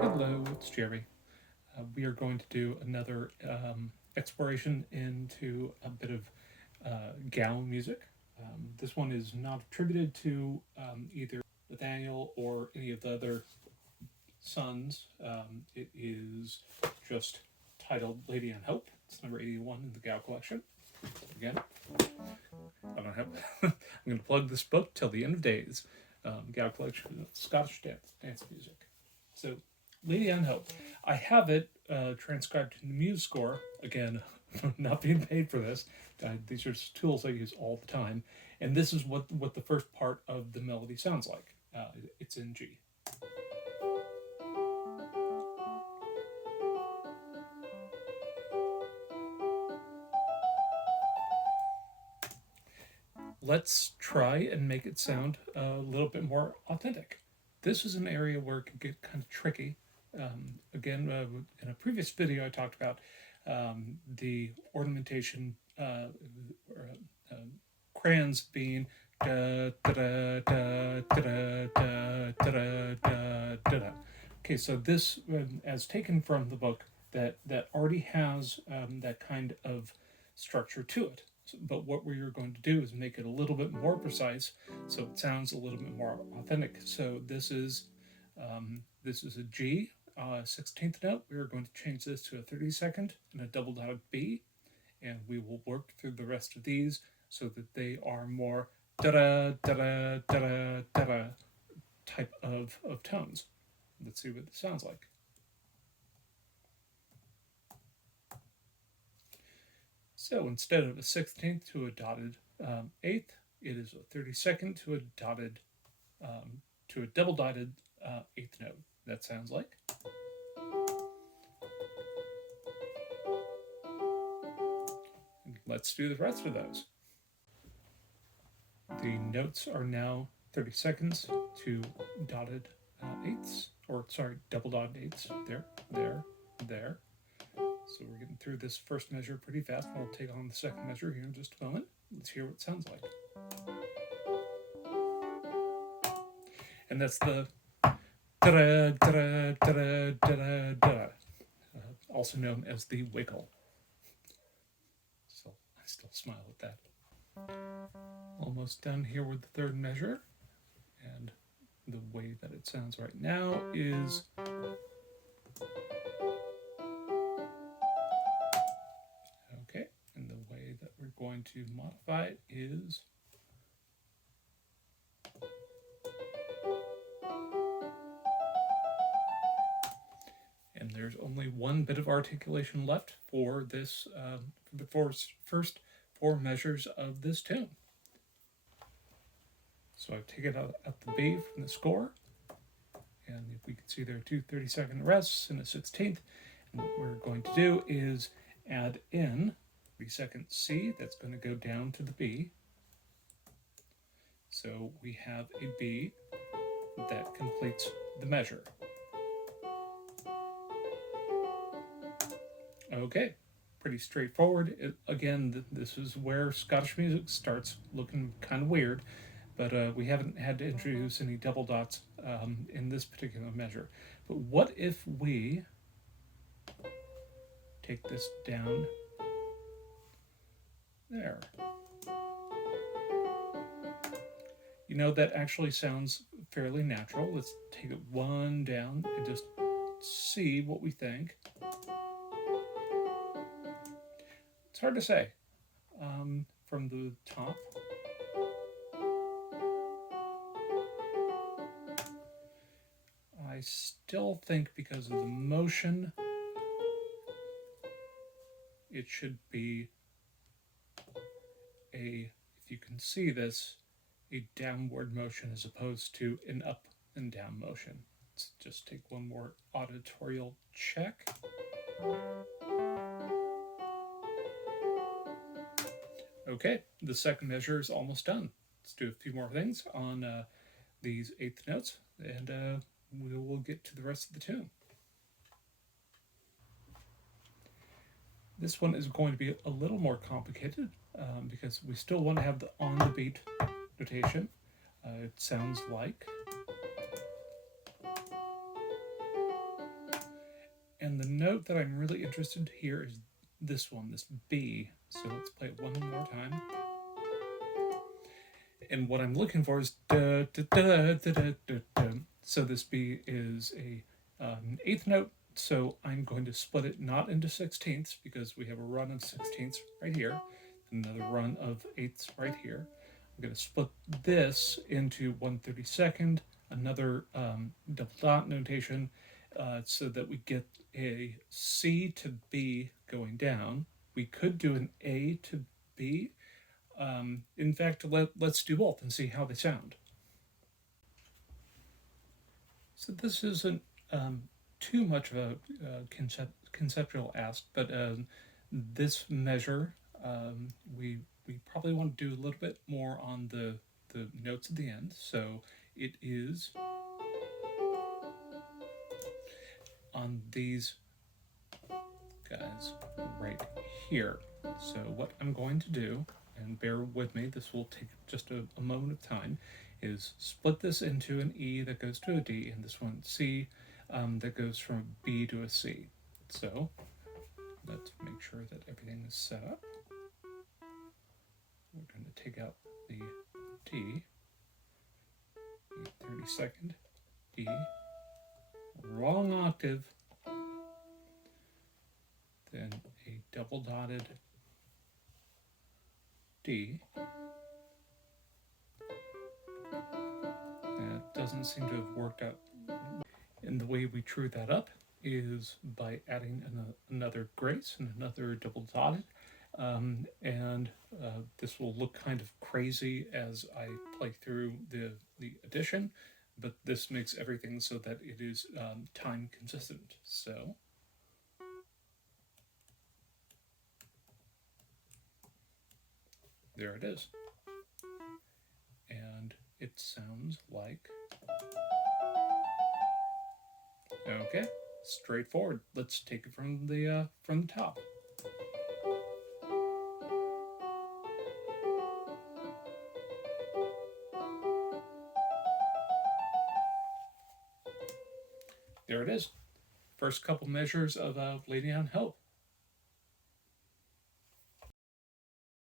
Hello, it's Jerry. We are going to do another exploration into a bit of Gao music. This one is not attributed to either Nathaniel or any of the other sons. It is just titled Lady on Hope. It's number 81 in the Gao collection. Again, I don't have. I'm going to plug this book till the end of days. Gao collection of Scottish dance music. So, Lady on Hope. I have it transcribed to the Muse score. Again, not being paid for this. These are tools I use all the time. And this is what the first part of the melody sounds like. It's in G. Let's try and make it sound a little bit more authentic. This is an area where it can get kind of tricky. Again, in a previous video, I talked about the ornamentation crayons being da da da da da da da da da. Okay, so this, as taken from the book, that already has that kind of structure to it. But what we're going to do is make it a little bit more precise, so it sounds a little bit more authentic. So this is a G, 16th note. We're going to change this to a 32nd and a double dotted B, and we will work through the rest of these so that they are more da da da da da da type of tones. Let's see what it sounds like. So instead of a 16th to a dotted eighth, it is a 32nd to a dotted to a double dotted eighth note. That sounds like. And let's do the rest of those. The notes are now 32nds to dotted eighths, or sorry, double dotted eighths. There, there, there. So we're getting through this first measure pretty fast. We'll take on the second measure here in just a moment. Let's hear what it sounds like. And that's the da da da da da da, also known as the wiggle. So I still smile at that. Almost done here with the third measure, and the way that it sounds right now is okay, and the way that we're going to modify it is and there's only one bit of articulation left for this for the first four measures of this tune. So I've taken out the B from the score, and if we can see there are two 32nd rests and a 16th, and what we're going to do is add in 32nd C, that's going to go down to the B. So we have a B that completes the measure. Okay, pretty straightforward. Again, this is where Scottish music starts looking kind of weird, but we haven't had to introduce any double dots in this particular measure. But what if we take this down there? You know, that actually sounds fairly natural. Let's take it one down and just see what we think. It's hard to say from the top. I still think because of the motion, it should be if you can see this, a downward motion as opposed to an up and down motion. Let's just take one more auditorial check. Okay, the second measure is almost done. Let's do a few more things on these eighth notes, and we will get to the rest of the tune. This one is going to be a little more complicated because we still want to have the on the beat notation. It sounds like note that I'm really interested here is this one, this B. So let's play it one more time. And what I'm looking for is da da da da da da da. So this B is a eighth note. So I'm going to split it not into sixteenths because we have a run of sixteenths right here, another run of eighths right here. I'm going to split this into 1/32, another double dot notation, so that we get a C to B going down. We could do an A to B. In fact, let's do both and see how they sound. So this isn't too much of a conceptual ask, but this measure, we probably want to do a little bit more on the notes at the end. So it is on these guys right here. So what I'm going to do, and bear with me, this will take just a moment of time, is split this into an E that goes to a D, and this one C that goes from a B to a C. So let's make sure that everything is set up. We're going to take out the D, the 32nd D, wrong octave, then a double dotted D. That doesn't seem to have worked out. And the way we true that up is by adding another grace and another double dotted. This will look kind of crazy as I play through the addition, but this makes everything so that it is time consistent. So there it is. And it sounds like... Okay, straightforward. Let's take it from the top. There it is. First couple measures of Lady on Hope.